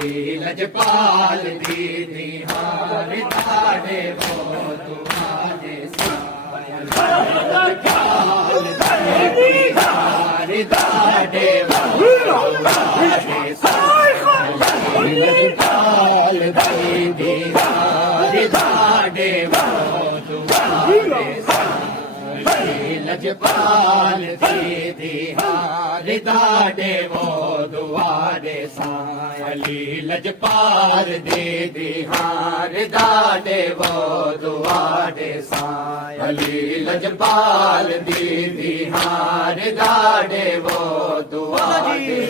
लजपाल दीदी हार दाड़े वो तुम्हारे लजपाल दीदी हार दाड़े वो लजपाल दीदी हार दाड़े वो तुम्हारे लजपाल दीदी हार दाड़े वो दुआरे साली लजपाल दीदी हार दाड़े वो दुआरे साली लजपाल दीदी हार दाड़े वो दुआरे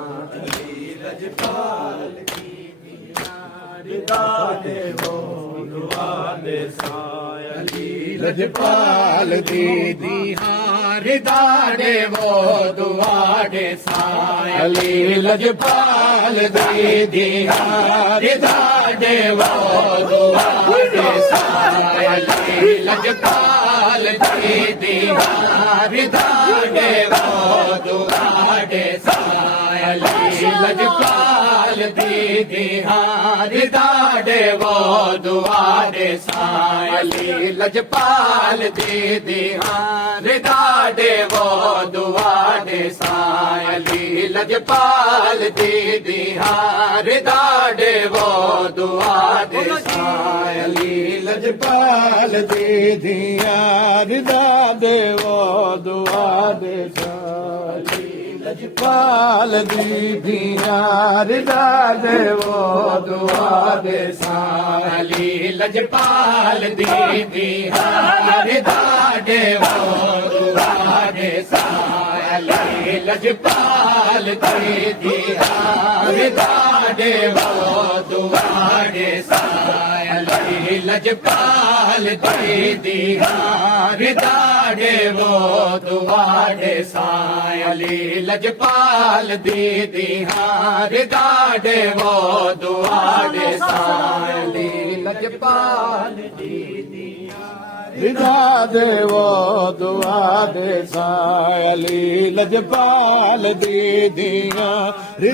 साली लजपाल दीदी हार दाड़े वो दुआरे साली लजपाल दीदी हार दाड़े वो दुआरे साली लजपाल दीदी हार दाड़े वो दुआरे साली लजपाल दीदी हार दाड़े वो दुआरे साली लजपाल दीदी हार दाड़े वो दुआरे साली लजपाल दीदी हार दाड़े वो दुआरे साली लजपाल दीदी हार दाड़े वो दुआरे साली लजपाल दीदी हार दाड़े वो दुआरे साली लजपाल दीदी हार दाड़े वो दुआरे साली लजपाल दीदी हार दाड़े वो दुआरे साली लजपाल दीदी हार दाड़े वो दुआरे साली लजपाल दीदी हार दाड़े वो दुआरे साली लजपाल दीदी हार दाड़े वो दुआरे साली लजपाल दीदी दाड़े वो दुआरे साली लजपाल दीदी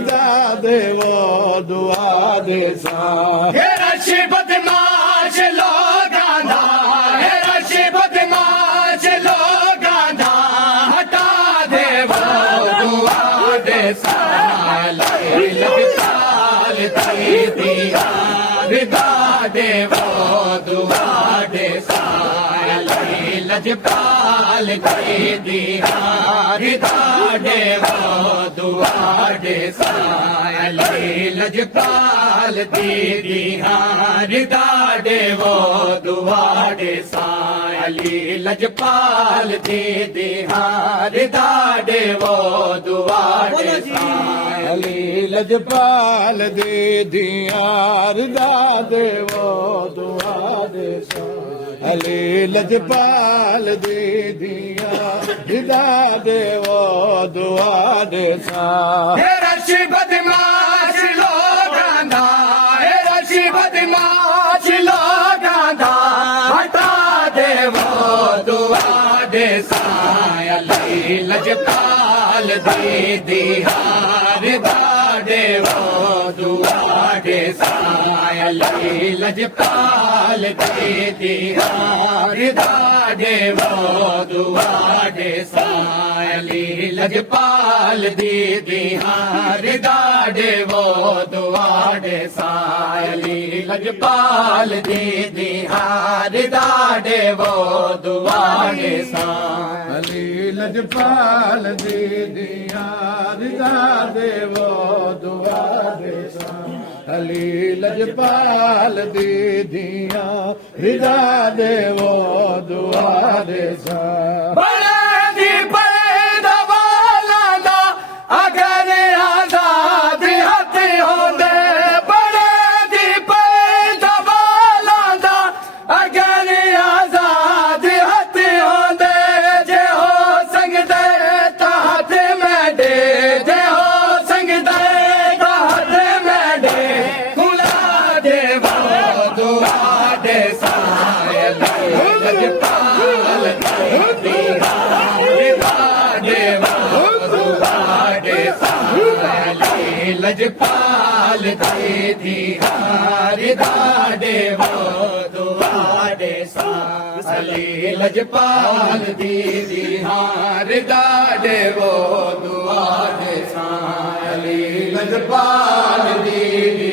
दाड़े वो दुआरे साली रशी बदमाश लोग आंधा है रशी बदमाश लोग आंधा हटा दे वो दुआरे साली लजपाल दीदी दाड़े वो दुआरे साली लजपाल दीदी हार दाड़े वो दुआरे साली लजपाल दीदी हार दाड़े वो दुआरे साली लजपाल दीदी हार दाड़े वो दुआरे साली लजपाल दीदी हार दाड़े वो दुआरे साली लजपाल दीदी हार दाड़े वो दुआरे साली रशी बदमाश लोग आंधा है रशी बदमाश लोग आंधा हटा दे वो दुआरे साली लजपाल दीदी हार दाड़े वो दुआरे साली लजपाल दीदी हार दाड़े वो दुआरे साली लजपाल दीदी हार दाड़े वो दुआरे साली लजपाल दीदी हार दाड़े वो दुआरे साली लजपाल दीदी हार दाड़े वो दुआरे साली लजपाल दीदी हार दाड़े वो दुआरे साली अगर आजाद हथ होंदे बड़े दी पैदा अगर आजाद हथ होंदे जे हो संगदे हाथ में दे जे हो संगदे हाथ में दे खुला दे वो दुआ दे सायल लजपाल दीदी लजपाल दी देवो दुआरे सा अली लजपाल दी देवो दुआरे सा अली लजपाल दी